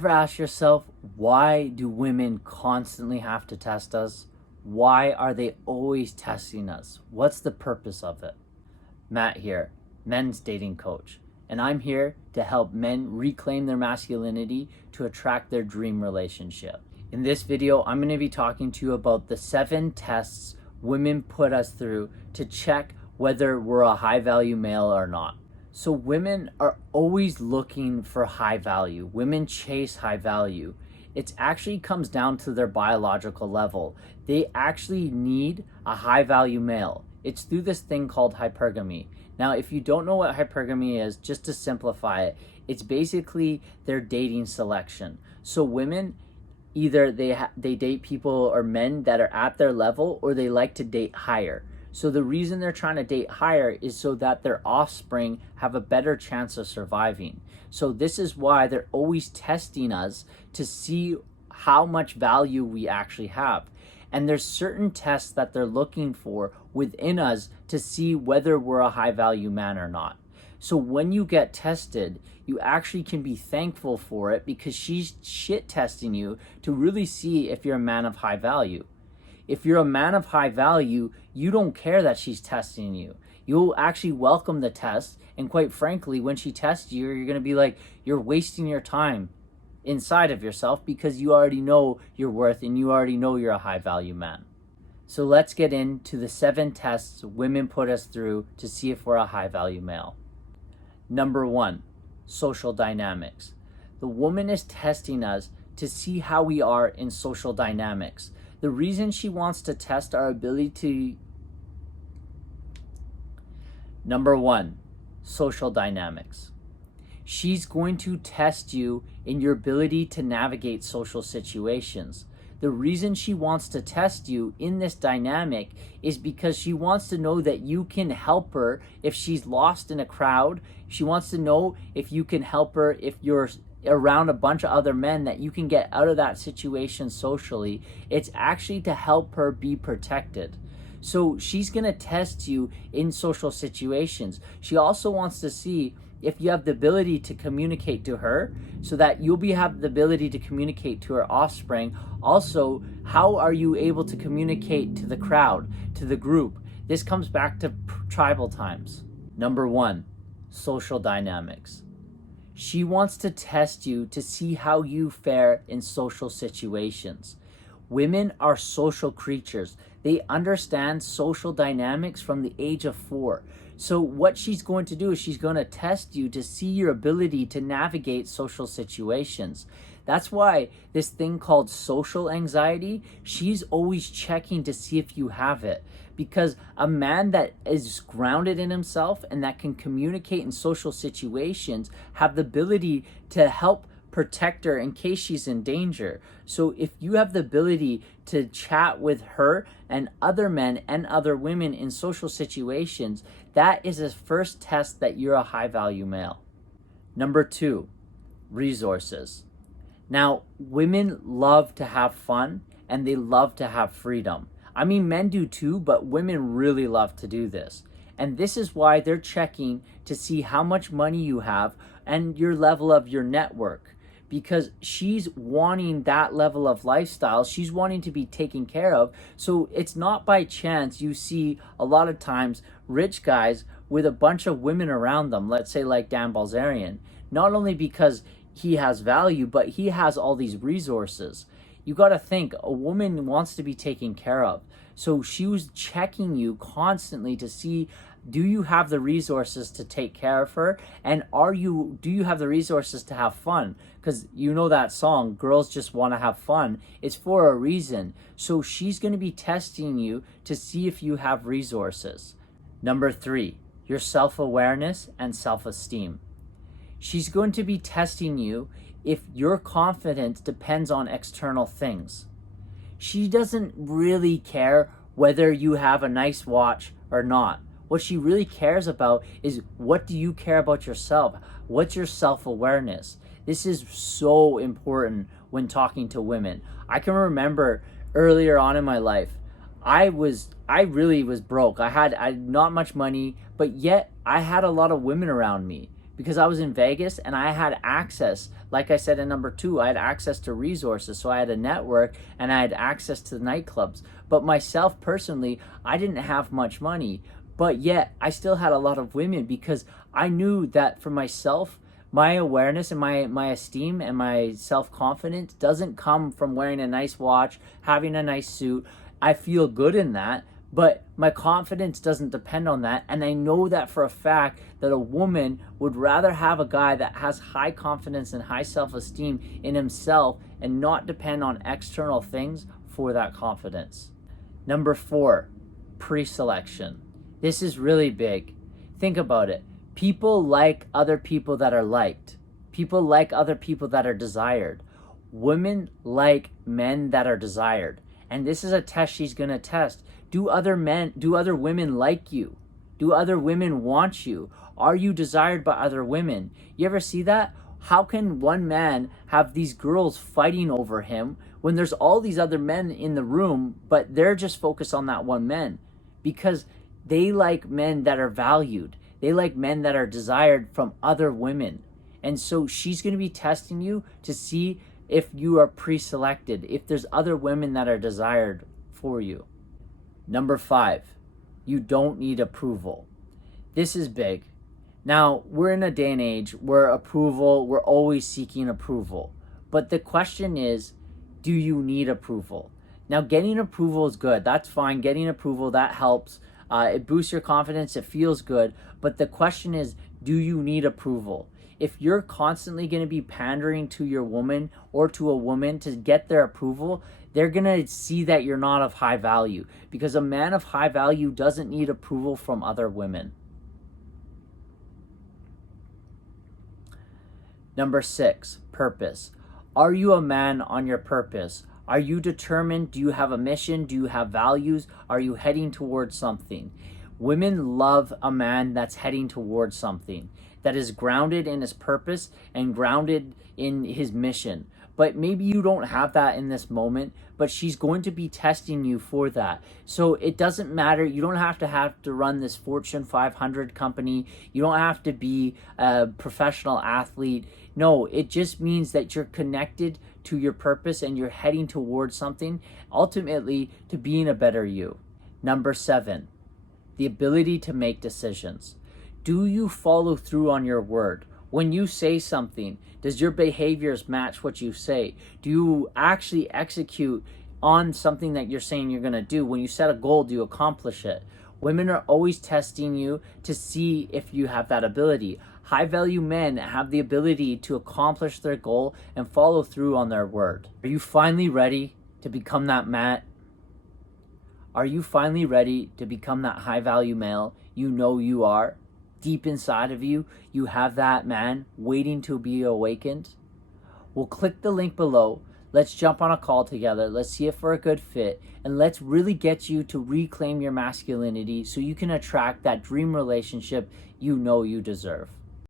Ever ask yourself, why do women constantly have to test us? Why are they always testing us? What's the purpose of it? Matt here, men's dating coach, and I'm here to help men reclaim their masculinity to attract their dream relationship. In this video, I'm going to be talking to you about the 7 tests women put us through to check whether we're a high value male or not. So women are always looking for high value. Women chase high value. It actually comes down to their biological level. They actually need a high value male. It's through this thing called hypergamy. Now, if you don't know what hypergamy is, just to simplify it, it's basically their dating selection. So women, either they date people or men that are at their level, or they like to date higher. So the reason they're trying to date higher is so that their offspring have a better chance of surviving. So this is why they're always testing us to see how much value we actually have. And there's certain tests that they're looking for within us to see whether we're a high value man or not. So when you get tested, you actually can be thankful for it, because she's shit testing you to really see if you're a man of high value. If you're a man of high value, you don't care that she's testing you. You'll actually welcome the test. And quite frankly, when she tests you, you're going to be like, you're wasting your time inside of yourself, because you already know your worth and you already know you're a high value man. So let's get into the 7 tests women put us through to see if we're a high value male. Number 1, social dynamics. The woman is testing us to see how we are in social dynamics. The reason she wants to test our ability to... Number 1, social dynamics. She's going to test you in your ability to navigate social situations. The reason she wants to test you in this dynamic is because she wants to know that you can help her if she's lost in a crowd. She wants to know if you can help her if you're around a bunch of other men, that you can get out of that situation socially. It's actually to help her be protected. So she's going to test you in social situations. She also wants to see if you have the ability to communicate to her, so that you'll have the ability to communicate to her offspring. Also, how are you able to communicate to the crowd, to the group? This comes back to tribal times. Number 1, social dynamics. She wants to test you to see how you fare in social situations. Women are social creatures. They understand social dynamics from the age of 4. So what she's going to do is she's going to test you to see your ability to navigate social situations. That's why this thing called social anxiety, she's always checking to see if you have it. Because a man that is grounded in himself and that can communicate in social situations have the ability to help protect her in case she's in danger. So if you have the ability to chat with her and other men and other women in social situations, that is a first test that you're a high value male. Number 2, resources. Now, women love to have fun and they love to have freedom. I mean, men do too, but women really love to do this. And this is why they're checking to see how much money you have and your level of your network. Because she's wanting that level of lifestyle. She's wanting to be taken care of. So it's not by chance you see a lot of times rich guys with a bunch of women around them, let's say like Dan Balzerian, not only because he has value, but he has all these resources. You got to think, a woman wants to be taken care of. So she was checking you constantly to see, do you have the resources to take care of her? And do you have the resources to have fun? Because you know that song, Girls Just Want to Have Fun. It's for a reason. So she's going to be testing you to see if you have resources. Number 3, your self-awareness and self-esteem. She's going to be testing you if your confidence depends on external things. She doesn't really care whether you have a nice watch or not. What she really cares about is, what do you care about yourself? What's your self-awareness? This is so important when talking to women. I can remember earlier on in my life, I really was broke. I had not much money, but yet I had a lot of women around me because I was in Vegas and I had access, like I said in number 2, I had access to resources. So I had a network and I had access to the nightclubs. But myself personally, I didn't have much money, but yet I still had a lot of women, because I knew that for myself, my awareness and my esteem and my self-confidence doesn't come from wearing a nice watch, having a nice suit. I feel good in that, but my confidence doesn't depend on that. And I know that for a fact that a woman would rather have a guy that has high confidence and high self-esteem in himself and not depend on external things for that confidence. Number 4, pre-selection. This is really big. Think about it. People like other people that are liked. People like other people that are desired. Women like men that are desired. And this is a test she's going to test. Do other women like you? Do other women want you? Are you desired by other women? You ever see that? How can one man have these girls fighting over him when there's all these other men in the room, but they're just focused on that one man? Because they like men that are valued. They like men that are desired from other women. And so she's going to be testing you to see if you are pre-selected, if there's other women that are desired for you. Number 5, you don't need approval. This is big. Now, we're in a day and age where we're always seeking approval. But the question is, do you need approval? Now, getting approval is good. That's fine. Getting approval, that helps. It boosts your confidence. It feels good. But the question is, do you need approval? If you're constantly going to be pandering to your woman or to a woman to get their approval, they're going to see that you're not of high value, because a man of high value doesn't need approval from other women. Number 6, purpose. Are you a man on your purpose? Are you determined? Do you have a mission? Do you have values? Are you heading towards something? Women love a man that's heading towards something, that is grounded in his purpose and grounded in his mission. But maybe you don't have that in this moment, but she's going to be testing you for that. So it doesn't matter. You don't have to run this Fortune 500 company. You don't have to be a professional athlete. No, it just means that you're connected to your purpose and you're heading towards something, ultimately to being a better you. Number 7, the ability to make decisions. Do you follow through on your word? When you say something, does your behaviors match what you say? Do you actually execute on something that you're saying you're going to do? When you set a goal, do you accomplish it? Women are always testing you to see if you have that ability. High value men have the ability to accomplish their goal and follow through on their word. Are you finally ready to become that man? Are you finally ready to become that high value male you know you are? Deep inside of you, you have that man waiting to be awakened? Well, click the link below. Let's jump on a call together. Let's see if we're a good fit. And let's really get you to reclaim your masculinity so you can attract that dream relationship you know you deserve.